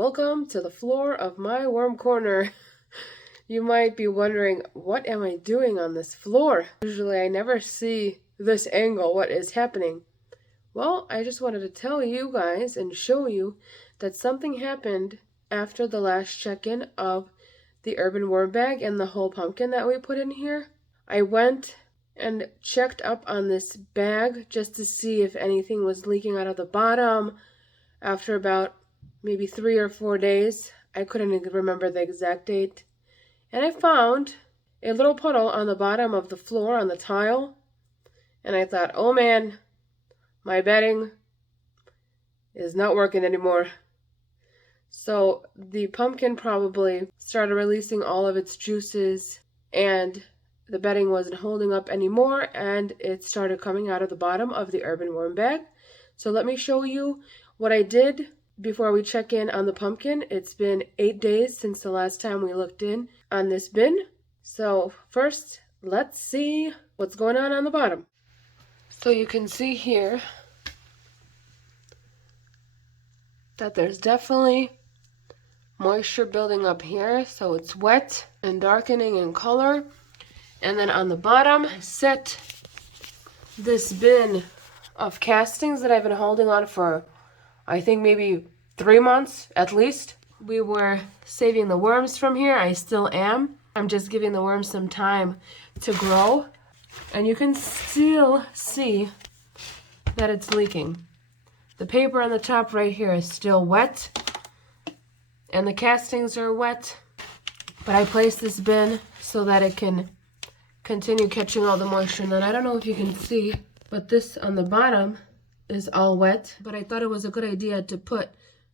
Welcome to the floor of my worm corner. You might be wondering, what am I doing on this floor? Usually I never see this angle, what is happening. Well, I just wanted to tell you guys and show you that something happened after the last check-in of the urban worm bag and the whole pumpkin that we put in here. I went and checked up on this bag just to see if anything was leaking out of the bottom. After about maybe 3 or 4 days, I couldn't remember the exact date, and I found a little puddle on the bottom of the floor on the tile, and I thought, oh man, my bedding is not working anymore. So the pumpkin probably started releasing all of its juices, and the bedding wasn't holding up anymore, and it started coming out of the bottom of the urban worm bag. So let me show you what I did before we check in on the pumpkin. It's been 8 days since the last time we looked in on this bin. So first, let's see what's going on the bottom. So you can see here that there's definitely moisture building up here. So it's wet and darkening in color. And then on the bottom, I set this bin of castings that I've been holding on for, I think maybe 3 months at least. We were saving the worms from here. I still am. I'm just giving the worms some time to grow. And you can still see that it's leaking. The paper on the top right here is still wet, and the castings are wet. But I placed this bin so that it can continue catching all the moisture. And then I don't know if you can see, but this on the bottom is all wet. But I thought it was a good idea to put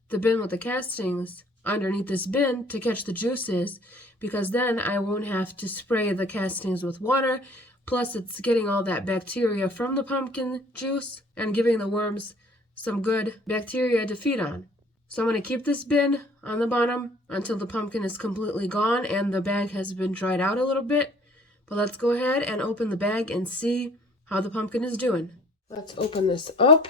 the bin with the castings underneath this bin to catch the juices, because then I won't have to spray the castings with water. Plus it's getting all that bacteria from the pumpkin juice and giving the worms some good bacteria to feed on. So I'm going to keep this bin on the bottom until the pumpkin is completely gone and the bag has been dried out a little bit. But let's go ahead and open the bag and see how the pumpkin is doing. Let's open this up.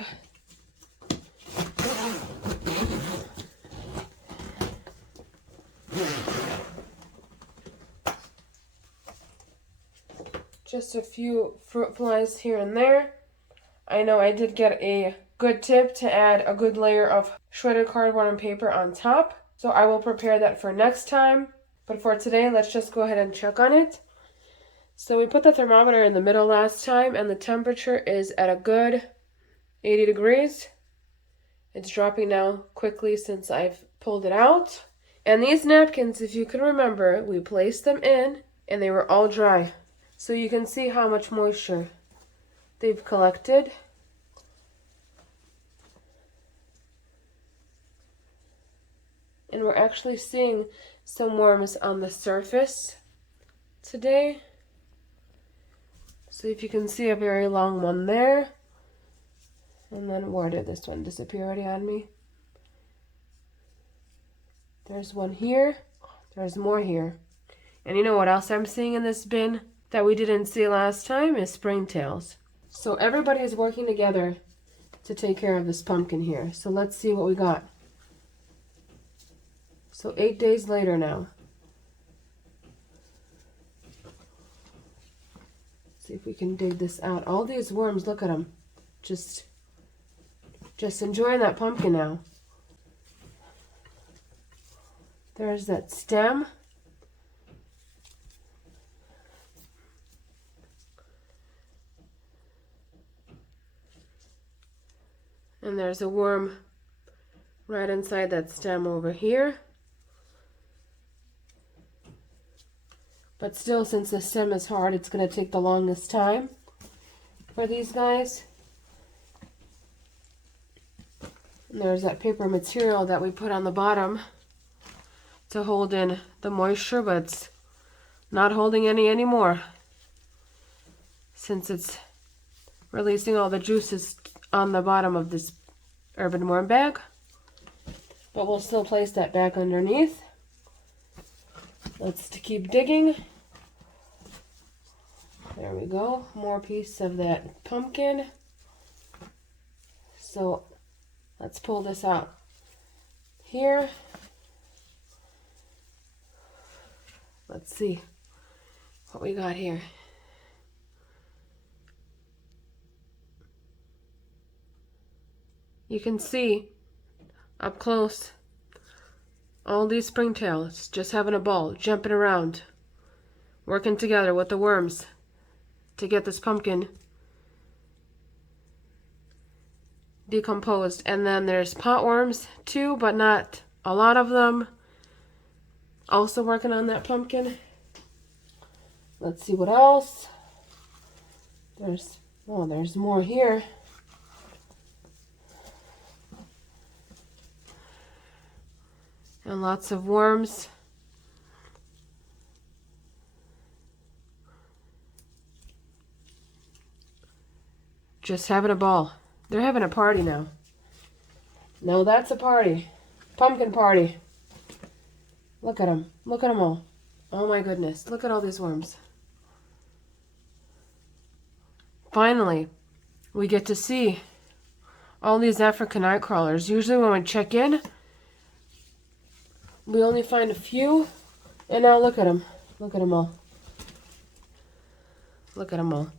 Just a few fruit flies here and there. I know I did get a good tip to add a good layer of shredded cardboard and paper on top, so I will prepare that for next time. But for today, let's just go ahead and check on it. So we put the thermometer in the middle last time, and the temperature is at a good 80 degrees. It's dropping now quickly since I've pulled it out. And these napkins, if you can remember, we placed them in and they were all dry. So you can see how much moisture they've collected. And we're actually seeing some worms on the surface today. So if you can see a very long one there. And then where did this one disappear already on me? There's one here. There's more here. And you know what else I'm seeing in this bin that we didn't see last time is springtails. So everybody is working together to take care of this pumpkin here. So let's see what we got. So 8 days later now. See if we can dig this out. All these worms, look at them. Just enjoying that pumpkin now. There's that stem. And there's a worm right inside that stem over here. But still, since the stem is hard, it's going to take the longest time for these guys. And there's that paper material that we put on the bottom to hold in the moisture, but it's not holding any anymore since it's releasing all the juices on the bottom of this urban worm bag. But we'll still place that back underneath. Let's keep digging. There we go. More piece of that pumpkin. So let's pull this out here. Let's see what we got here. You can see up close all these springtails just having a ball, jumping around, working together with the worms to get this pumpkin decomposed. And then there's potworms too, but not a lot of them, also working on that pumpkin. Let's see what else. There's more here. And lots of worms. Just having a ball. They're having a party now. No, that's a party. Pumpkin party. Look at them. Look at them all. Oh my goodness. Look at all these worms. Finally, we get to see all these African nightcrawlers. Usually when we check in, we only find a few. And now look at them. Look at them all. Look at them all.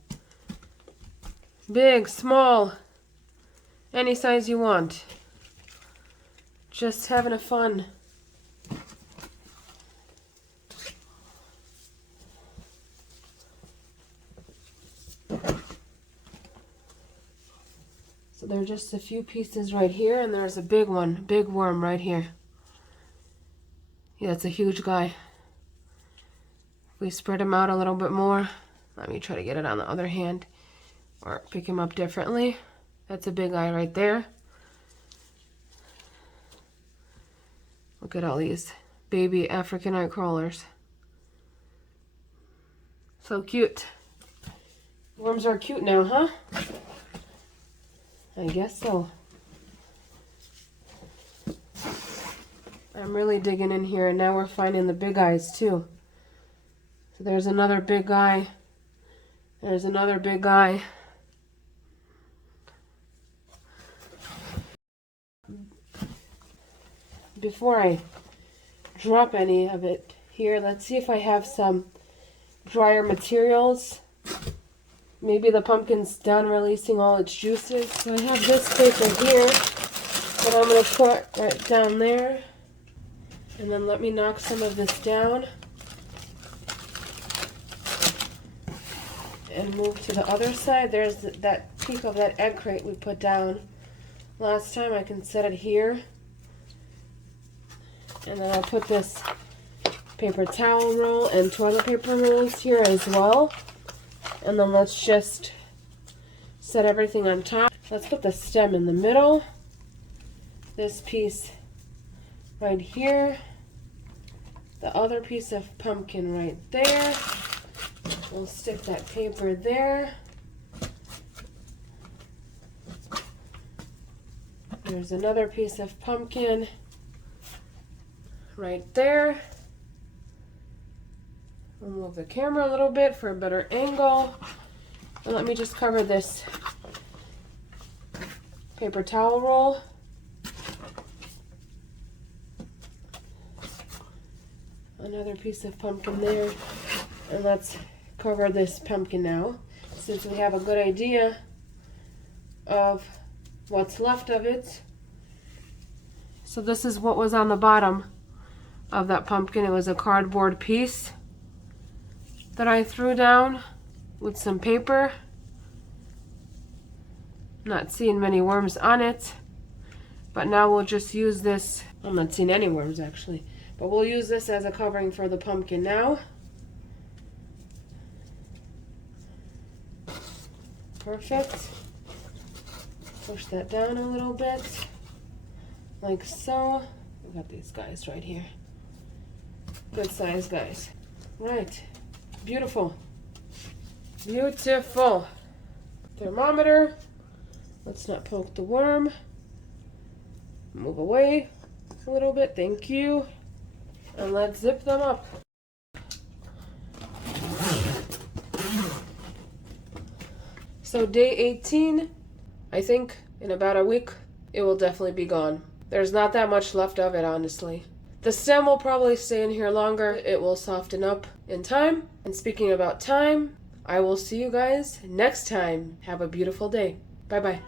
Big, small, any size you want. Just having a fun. So there are just a few pieces right here, and there's a big one, big worm right here. Yeah, it's a huge guy. If we spread him out a little bit more, let me try to get it on the other hand. Or pick him up differently. That's a big eye right there. Look at all these baby African nightcrawlers. So cute. Worms are cute now, huh? I guess so. I'm really digging in here, and now we're finding the big eyes too. So there's another big eye. There's another big eye. Before I drop any of it here, let's see if I have some drier materials. Maybe the pumpkin's done releasing all its juices. So I have this paper here that I'm going to put right down there. And then let me knock some of this down. And move to the other side. There's that peak of that egg crate we put down last time. I can set it here. And then I'll put this paper towel roll and toilet paper rolls here as well. And then let's just set everything on top. Let's put the stem in the middle. This piece right here. The other piece of pumpkin right there. We'll stick that paper there. There's another piece of pumpkin right there. We'll move the camera a little bit for a better angle. And let me just cover this paper towel roll. Another piece of pumpkin there. And let's cover this pumpkin now, since we have a good idea of what's left of it. So this is what was on the bottom of that pumpkin. It was a cardboard piece that I threw down with some paper. Not seeing many worms on it, but now we'll just use this. I'm not seeing any worms actually, but we'll use this as a covering for the pumpkin now. Perfect. Push that down a little bit, like so. We got these guys right here. Good size guys. Right. Beautiful. Beautiful. Thermometer. Let's not poke the worm. Move away a little bit. Thank you. And let's zip them up. So day 18, I think in about a week, it will definitely be gone. There's not that much left of it, honestly. The stem will probably stay in here longer. It will soften up in time. And speaking about time, I will see you guys next time. Have a beautiful day. Bye-bye.